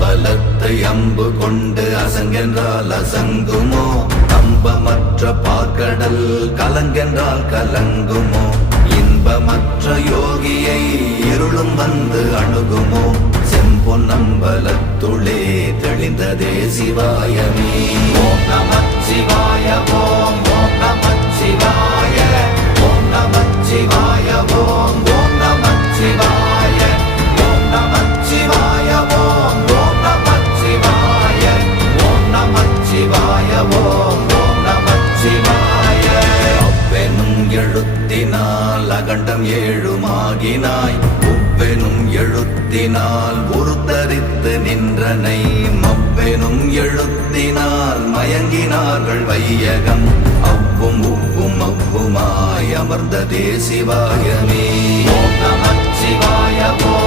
அம்பலத்தை அம்பு கொண்டு அசங்கென்றால் அசங்குமோ? கம்பமற்ற பார்க்கடல் கலங்கென்றால் கலங்குமோ? இன்பமற்ற யோகியை இருளும் வந்து அணுகுமோ? செம்பொன்னம்பலத்துளே தெளிந்ததே சிவாயமே. ஓம் நமச்சிவாய ஓம் ஓம் நமச்சிவாய ஓம் நமச்சிவாய ஓம் ஓம் நமச்சிவாய ஓம் நமச்சிவாய ஓம் ஓம் நமச்சிவாய ஓம் நமச்சிவாய ஓம் ஓம் நமச்சிவாய. அவ்வெனும் எழுத்தினால் அகண்டம் ஏழுமாகினாய், உவ்வெனும் எழுத்தினால் உருத்தரித்து நின்றனை, மவ்வெனும் எழுத்தினால் மயங்கினார்கள் வையகம். அவ்வும் உவ்வும் அவ்வுமாய் அமர்ந்ததே சிவாயமே. ஓம் நமச்சிவாய ஓம்